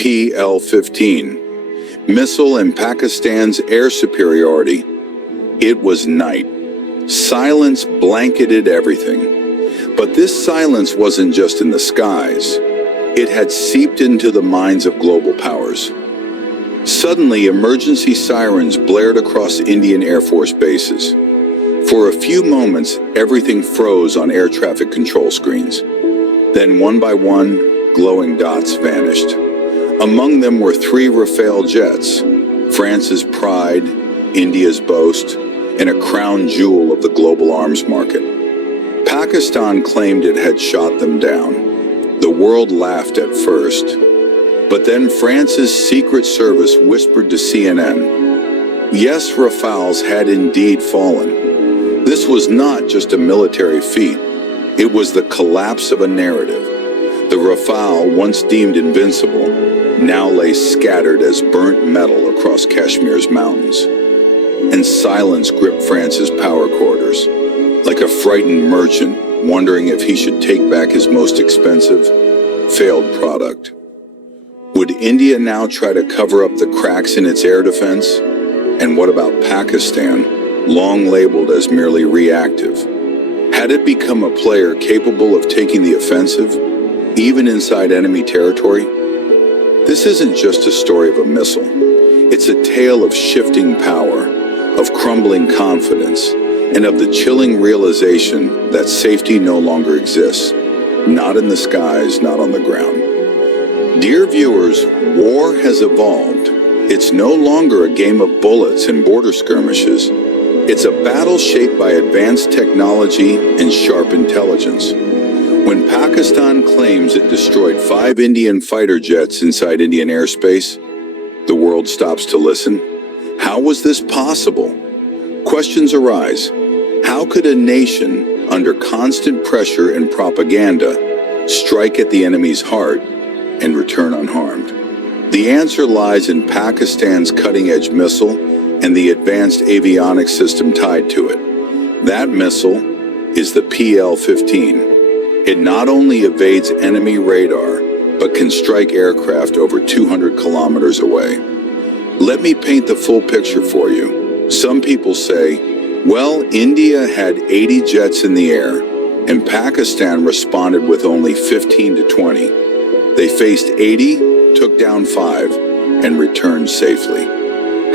PL-15, missile and Pakistan's air superiority. It was night. Silence blanketed everything. But this silence wasn't just in the skies. It had seeped into the minds of global powers. Suddenly, emergency sirens blared across Indian Air Force bases. For a few moments, everything froze on air traffic control screens. Then, one by one, glowing dots vanished. Among them were 3 Rafale jets, France's pride, India's boast, and a crown jewel of the global arms market. Pakistan claimed it had shot them down. The world laughed at first. But then France's Secret Service whispered to CNN, yes, Rafales had indeed fallen. This was not just a military feat. It was the collapse of a narrative. The Rafale, once deemed invincible, now lay scattered as burnt metal across Kashmir's mountains. And silence gripped France's power quarters, like a frightened merchant wondering if he should take back his most expensive, failed product. Would India now try to cover up the cracks in its air defense? And what about Pakistan, long labeled as merely reactive? Had it become a player capable of taking the offensive, even inside enemy territory? This isn't just a story of a missile. It's a tale of shifting power, of crumbling confidence, and of the chilling realization that safety no longer exists, not in the skies, not on the ground. Dear viewers, war has evolved. It's no longer a game of bullets and border skirmishes. It's a battle shaped by advanced technology and sharp intelligence. When Pakistan claims it destroyed 5 Indian fighter jets inside Indian airspace, the world stops to listen. How was this possible? Questions arise. How could a nation, under constant pressure and propaganda, strike at the enemy's heart and return unharmed? The answer lies in Pakistan's cutting-edge missile and the advanced avionics system tied to it. That missile is the PL-15. It not only evades enemy radar, but can strike aircraft over 200 kilometers away. Let me paint the full picture for you. Some people say, well, India had 80 jets in the air, and Pakistan responded with only 15 to 20. They faced 80, took down 5, and returned safely.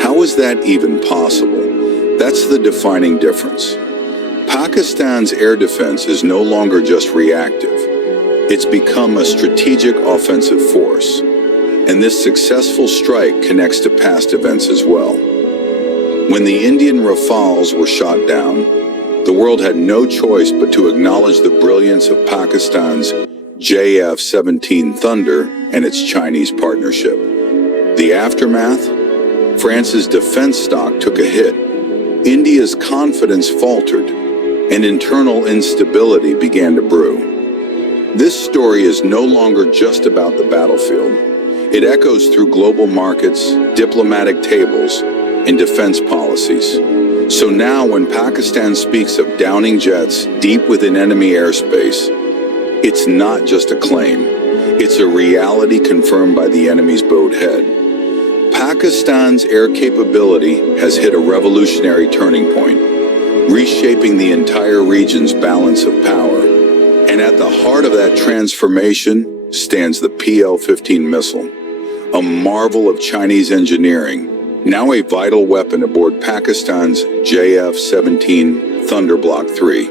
How is that even possible? That's the defining difference. Pakistan's air defense is no longer just reactive. It's become a strategic offensive force. And this successful strike connects to past events as well. When the Indian Rafales were shot down, the world had no choice but to acknowledge the brilliance of Pakistan's JF-17 Thunder and its Chinese partnership. The aftermath? France's defense stock took a hit. India's confidence faltered, and internal instability began to brew. This story is no longer just about the battlefield. It echoes through global markets, diplomatic tables, and defense policies. So now when Pakistan speaks of downing jets deep within enemy airspace, it's not just a claim. It's a reality confirmed by the enemy's bowed head. Pakistan's air capability has hit a revolutionary turning point, reshaping the entire region's balance of power. And at the heart of that transformation stands the PL-15 missile, a marvel of Chinese engineering, now a vital weapon aboard Pakistan's JF-17 Thunder Block 3.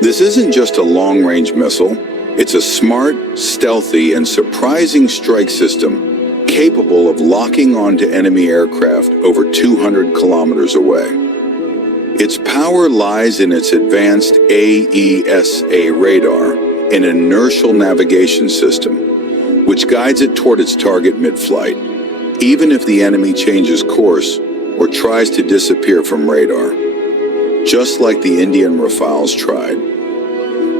This isn't just a long-range missile, it's a smart, stealthy, and surprising strike system capable of locking onto enemy aircraft over 200 kilometers away. Its power lies in its advanced AESA radar, an inertial navigation system, which guides it toward its target mid-flight, even if the enemy changes course or tries to disappear from radar. Just like the Indian Rafales tried.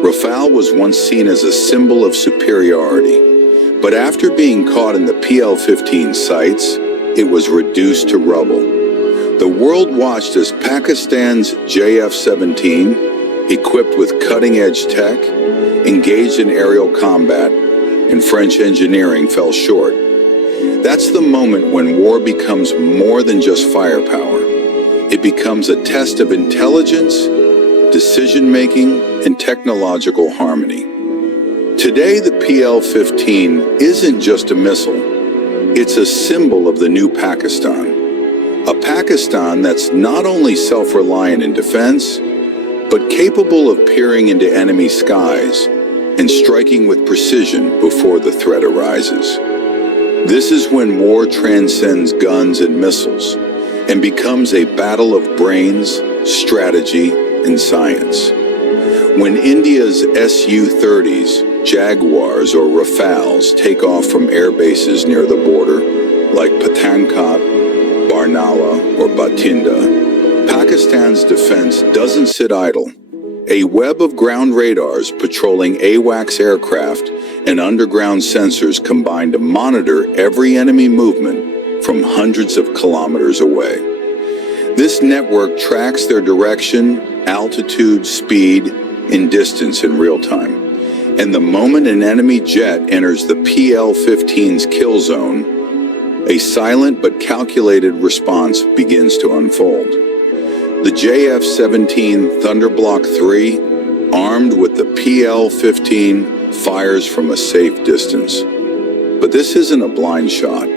Rafale was once seen as a symbol of superiority, but after being caught in the PL-15 sights, it was reduced to rubble. The world watched as Pakistan's JF-17, equipped with cutting-edge tech, engaged in aerial combat, and French engineering fell short, That's the moment when war becomes more than just firepower. It becomes a test of intelligence, decision-making, and technological harmony. Today, the PL-15 isn't just a missile. It's a symbol of the new Pakistan. A Pakistan that's not only self-reliant in defense, but capable of peering into enemy skies and striking with precision before the threat arises. This is when war transcends guns and missiles and becomes a battle of brains, strategy, and science. When India's Su-30s, Jaguars, or Rafales take off from air bases near the border, like Pathankot, Barnala, or Bathinda, Pakistan's defense doesn't sit idle. A web of ground radars patrolling AWACS aircraft and underground sensors combine to monitor every enemy movement from hundreds of kilometers away. This network tracks their direction, altitude, speed, and distance in real time. And the moment an enemy jet enters the PL-15's kill zone, a silent but calculated response begins to unfold. The JF-17 Thunderblock III, armed with the PL-15, fires from a safe distance. But this isn't a blind shot.